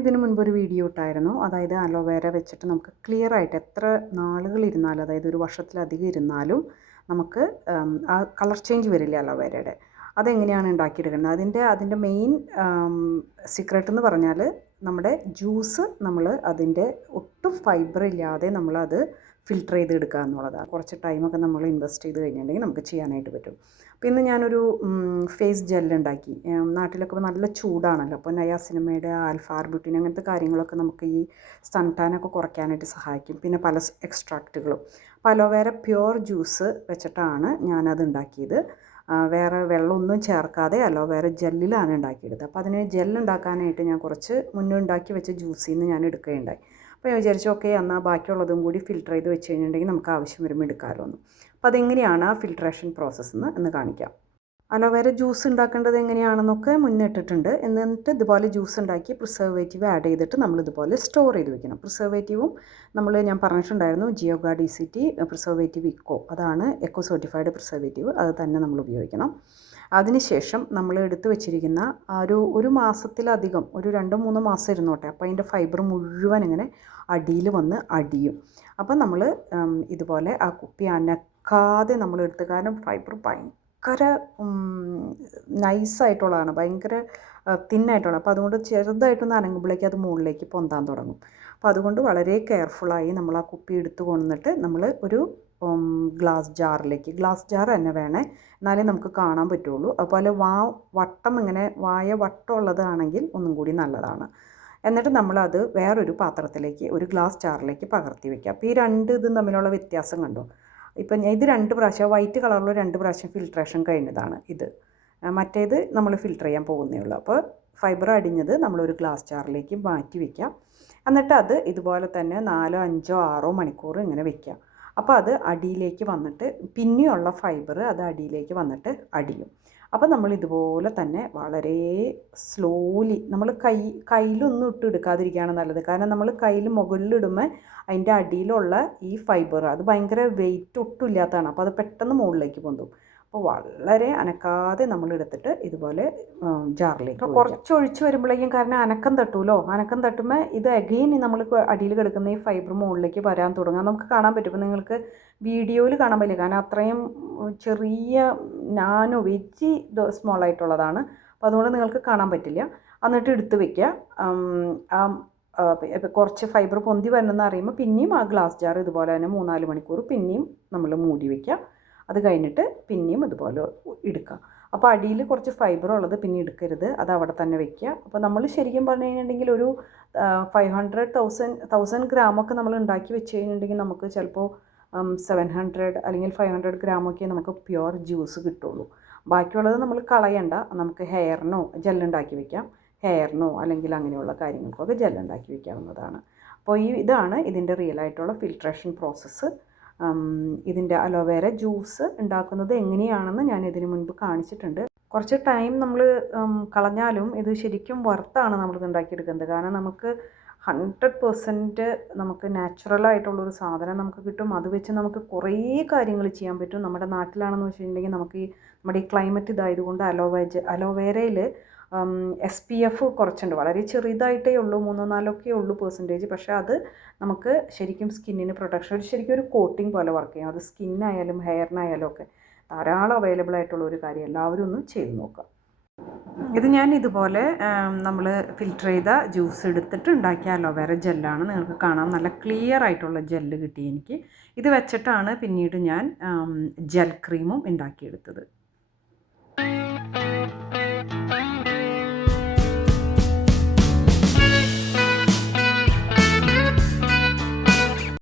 ഇതിന് മുൻപ് ഒരു വീഡിയോ ഇട്ടായിരുന്നു. അതായത് അലോവേര വെച്ചിട്ട് നമുക്ക് ക്ലിയർ ആയിട്ട് എത്ര നാളുകൾ ഇരുന്നാലും അതായത് ഒരു വർഷത്തിലധികം ഇരുന്നാലും നമുക്ക് ആ കളർ ചേഞ്ച് വരില്ല അലോവേരയുടെ? അതെങ്ങനെയാണ് ഉണ്ടാക്കിയെടുക്കുന്നത് അതിന്റെ അതിന്റെ മെയിൻ സീക്രട്ട് എന്ന് പറഞ്ഞാൽ നമ്മുടെ ജ്യൂസ് നമ്മൾ അതിന്റെ ഒട്ടും ഫൈബർ ഇല്ലാതെ നമ്മളത് ഫിൽട്ടർ ചെയ്ത് എടുക്കുക എന്നുള്ളതാണ്. കുറച്ച് ടൈമൊക്കെ നമ്മൾ ഇൻവെസ്റ്റ് ചെയ്ത് കഴിഞ്ഞിട്ടുണ്ടെങ്കിൽ നമുക്ക് ചെയ്യാനായിട്ട് പറ്റും. അപ്പോൾ ഇന്ന് ഞാനൊരു ഫേസ് ജെൽ ഉണ്ടാക്കി. നാട്ടിലൊക്കെ നല്ല ചൂടാണല്ലോ. അപ്പോൾ നയാസിനമയുടെ ആൽഫാർബ്യൂട്ടിൻ അങ്ങനത്തെ കാര്യങ്ങളൊക്കെ നമുക്ക് ഈ സൺടാനൊക്കെ കുറയ്ക്കാനായിട്ട് സഹായിക്കും. പിന്നെ പല എക്സ്ട്രാക്റ്റുകളും അപ്പോൾ അലോവേര പ്യുവർ ജ്യൂസ് വെച്ചിട്ടാണ് ഞാനത് ഉണ്ടാക്കിയത്. വേറെ വെള്ളമൊന്നും ചേർക്കാതെ അലോവേര ജെല്ലിലാണ് ഉണ്ടാക്കിയെടുത്തത്. അപ്പോൾ അതിന് ജെല്ലുണ്ടാക്കാനായിട്ട് ഞാൻ കുറച്ച് മുന്നേ ഉണ്ടാക്കി വെച്ച ജ്യൂസിൽ നിന്ന് ഞാൻ എടുക്കുകയുണ്ടായി. അപ്പോൾ ഞാൻ വിചാരിച്ചു ഓക്കെ എന്നാൽ ബാക്കിയുള്ളതും കൂടി ഫിൽറ്റർ ചെയ്ത് വെച്ച് കഴിഞ്ഞിട്ടുണ്ടെങ്കിൽ നമുക്ക് ആവശ്യം വരുമ്പോൾ എടുക്കാമല്ലോ അപ്പോൾ അതെങ്ങനെയാണ് ആ ഫിൽട്രേഷൻ പ്രോസസ്സ് എന്ന് എന്ന് കാണിക്കാം. അലോവേര ജ്യൂസ് ഉണ്ടാക്കേണ്ടത് എങ്ങനെയാണെന്നൊക്കെ മുന്നിട്ടിട്ടുണ്ട് എന്നിട്ട് ഇതുപോലെ ജ്യൂസ് ഉണ്ടാക്കി പ്രിസർവേറ്റീവ് ആഡ് ചെയ്തിട്ട് നമ്മൾ ഇതുപോലെ സ്റ്റോർ ചെയ്ത് വെക്കണം. പ്രിസർവേറ്റീവും നമ്മൾ ഞാൻ പറഞ്ഞിട്ടുണ്ടായിരുന്നു Geogard E C T preservative eco അതാണ് എക്കോ സർട്ടിഫൈഡ് പ്രിസർവേറ്റീവ് അത് തന്നെ നമ്മൾ ഉപയോഗിക്കണം. അതിനുശേഷം നമ്മൾ എടുത്തു വെച്ചിരിക്കുന്ന ഒരു ഒരു മാസത്തിലധികം ഒരു രണ്ടോ മൂന്നോ മാസം ഇരുന്നോട്ടെ അപ്പോൾ അതിന്റെ ഫൈബർ മുഴുവൻ ഇങ്ങനെ അടിയിൽ വന്ന് അടിയും. അപ്പം നമ്മൾ ഇതുപോലെ ആ കുപ്പി അനക്കാതെ നമ്മൾ എടുത്ത് കാരണം ഫൈബർ ഭയങ്കര നൈസായിട്ടുള്ളതാണ് ഭയങ്കര തിന്നായിട്ടുള്ള അപ്പോൾ അതുകൊണ്ട് ചെറുതായിട്ടൊന്ന് അനങ്ങുമ്പോഴേക്കും അത് മുകളിലേക്ക് പൊന്താൻ തുടങ്ങും. അപ്പോൾ അതുകൊണ്ട് വളരെ കെയർഫുള്ളായി നമ്മൾ ആ കുപ്പി എടുത്തു കൊണ്ടുവന്നിട്ട് നമ്മൾ ഒരു ഗ്ലാസ് ജാറിലേക്ക് ഗ്ലാസ് ജാർ തന്നെ വേണേ. എന്നാലേ നമുക്ക് കാണാൻ പറ്റുള്ളൂ. അതുപോലെ വാ വട്ടം ഇങ്ങനെ വായ വട്ടമുള്ളതാണെങ്കിൽ ഒന്നും കൂടി നല്ലതാണ്. എന്നിട്ട് നമ്മളത് വേറൊരു പാത്രത്തിലേക്ക് ഒരു ഗ്ലാസ് ജാറിലേക്ക് പകർത്തി വയ്ക്കുക അപ്പോൾ ഈ രണ്ട് ഇതും തമ്മിലുള്ള വ്യത്യാസം കണ്ടോ? ഇപ്പം ഇത് രണ്ട് പ്രാവശ്യം വൈറ്റ് കളറിലുള്ള രണ്ട് പ്രാവശ്യം ഫിൽട്രേഷൻ കഴിഞ്ഞതാണ് ഇത്. മറ്റേത് നമ്മൾ ഫിൽട്ടർ ചെയ്യാൻ പോകുന്നേ ഉള്ളൂ. അപ്പോൾ ഫൈബർ അടിഞ്ഞത് നമ്മളൊരു ഗ്ലാസ് ജാറിലേക്ക് മാറ്റി വെക്കാം എന്നിട്ട് അത് ഇതുപോലെ തന്നെ നാലോ അഞ്ചോ ആറോ മണിക്കൂർ ഇങ്ങനെ വെക്കാം അപ്പോൾ അത് അടിയിലേക്ക് വന്നിട്ട് പിന്നെയുള്ള ഫൈബർ അത് അടിയിലേക്ക് വന്നിട്ട് അടിയും. അപ്പോൾ നമ്മൾ ഇതുപോലെ തന്നെ വളരെ സ്ലോലി നമ്മൾ കൈ കയ്യിലൊന്നും ഇട്ട് എടുക്കാതിരിക്കുകയാണ് നല്ലത്. കാരണം നമ്മൾ കയ്യിൽ മുകളിലിടുമ്പോൾ അതിന്റെ അടിയിലുള്ള ഈ ഫൈബർ അത് ഭയങ്കര വെയിറ്റ് ഒട്ടും ഇല്ലാത്തതാണ്. അപ്പോൾ അത് പെട്ടെന്ന് മുകളിലേക്ക് പൊന്തും. അപ്പോൾ വളരെ അനക്കാതെ നമ്മൾ എടുത്തിട്ട് ഇതുപോലെ ജാറിലേക്ക് കുറച്ച് ഒഴിച്ച് വരുമ്പോഴേക്കും കാരണം അനക്കം തട്ടുമല്ലോ അനക്കം തട്ടുമ്പോൾ ഇത് അഗെയിൻ നമ്മൾ അടിയിൽ കിടക്കുന്ന ഈ ഫൈബർ മുകളിലേക്ക് വരാൻ തുടങ്ങാം. നമുക്ക് കാണാൻ പറ്റും. ഇപ്പോൾ നിങ്ങൾക്ക് വീഡിയോയിൽ കാണാൻ പറ്റില്ല. കാരണം അത്രയും ചെറിയ നാനോ വെജി സ്മോൾ ആയിട്ടുള്ളതാണ്. അപ്പോൾ അതുകൊണ്ട് നിങ്ങൾക്ക് കാണാൻ പറ്റില്ല. എന്നിട്ട് എടുത്ത് വെക്കുക. ആ, കുറച്ച് ഫൈബർ പൊന്തി വരണമെന്ന് അറിയുമ്പോൾ പിന്നെയും ആ ഗ്ലാസ് ജാർ ഇതുപോലെ തന്നെ മൂന്നാൽ മണിക്കൂർ പിന്നെയും നമ്മൾ മൂടി വയ്ക്കുക അത് കഴിഞ്ഞിട്ട് പിന്നെയും ഇതുപോലെ എടുക്കുക. അപ്പോൾ അടിയിൽ കുറച്ച് ഫൈബർ ഉള്ളത് പിന്നെ എടുക്കരുത്. അത് അവിടെ തന്നെ വെക്കുക. അപ്പോൾ നമ്മൾ ശരിക്കും പറഞ്ഞു കഴിഞ്ഞിട്ടുണ്ടെങ്കിൽ ഒരു ഫൈവ് ഹൺഡ്രഡ് തൗസൻഡ് തൗസൻഡ് ഗ്രാമൊക്കെ നമ്മൾ ഉണ്ടാക്കി വെച്ച് കഴിഞ്ഞിട്ടുണ്ടെങ്കിൽ നമുക്ക് ചിലപ്പോൾ സെവൻ ഹൺഡ്രഡ് അല്ലെങ്കിൽ ഫൈവ് ഹൺഡ്രഡ് ഗ്രാമൊക്കെ നമുക്ക് പ്യുവർ ജ്യൂസ് കിട്ടുള്ളൂ. ബാക്കിയുള്ളത് നമ്മൾ കളയണ്ട. നമുക്ക് ഹെയറിനോ ജെല്ലുണ്ടാക്കി വെക്കാം. ഹെയറിനോ അല്ലെങ്കിൽ അങ്ങനെയുള്ള കാര്യങ്ങൾക്കൊക്കെ ജെല്ലുണ്ടാക്കി വെക്കാവുന്നതാണ്. അപ്പോൾ ഈ ഇതാണ് ഇതിന്റെ റിയൽ ആയിട്ടുള്ള ഫിൽട്രേഷൻ പ്രോസസ്സ് ഇതിന്റെ അലോവേര ജ്യൂസ് ഉണ്ടാക്കുന്നത് എങ്ങനെയാണെന്ന് ഞാൻ ഇതിന് മുൻപ് കാണിച്ചിട്ടുണ്ട്. കുറച്ച് ടൈം നമ്മൾ കളഞ്ഞാലും ഇത് ശരിക്കും വർത്താണ് നമ്മളിത് ഉണ്ടാക്കിയെടുക്കുന്നത്. കാരണം നമുക്ക് ഹൺഡ്രഡ് പെർസെന്റ് നമുക്ക് നാച്ചുറലായിട്ടുള്ളൊരു സാധനം നമുക്ക് കിട്ടും. അത് വെച്ച് നമുക്ക് കുറേ കാര്യങ്ങൾ ചെയ്യാൻ പറ്റും. നമ്മുടെ നാട്ടിലാണെന്ന് വെച്ചിട്ടുണ്ടെങ്കിൽ നമുക്ക് ഈ നമ്മുടെ ഈ ക്ലൈമറ്റ് ഇതായതുകൊണ്ട് അലോവേജ് അലോവേരയിൽ എസ് പി എഫ് കുറച്ചുണ്ട്. വളരെ ചെറുതായിട്ടേ ഉള്ളൂ മൂന്നോ നാലൊക്കെ ഉള്ളൂ പെർസെന്റേജ് പക്ഷേ അത് നമുക്ക് ശരിക്കും സ്കിന്നിന് പ്രൊട്ടക്ഷൻ ഒരു ശരിക്കും ഒരു കോട്ടിംഗ് പോലെ വർക്ക് ചെയ്യും. അത് സ്കിന്നായാലും ഹെയറിനായാലും ഒക്കെ ധാരാളം അവൈലബിൾ ആയിട്ടുള്ള ഒരു കാര്യം. എല്ലാവരും ഒന്ന് ചെയ്ത് നോക്കുക. ഇത് ഞാൻ ഇതുപോലെ നമ്മൾ ഫിൽറ്റർ ചെയ്ത ജ്യൂസ് എടുത്തിട്ട് ഉണ്ടാക്കിയ അലോവേറ ജെല്ലാണ് നിങ്ങൾക്ക് കാണാം. നല്ല ക്ലിയർ ആയിട്ടുള്ള ജെല്ല് കിട്ടി എനിക്ക്. ഇത് വെച്ചിട്ടാണ് പിന്നീട് ഞാൻ ജെൽ ക്രീമും ഉണ്ടാക്കിയെടുത്തത്.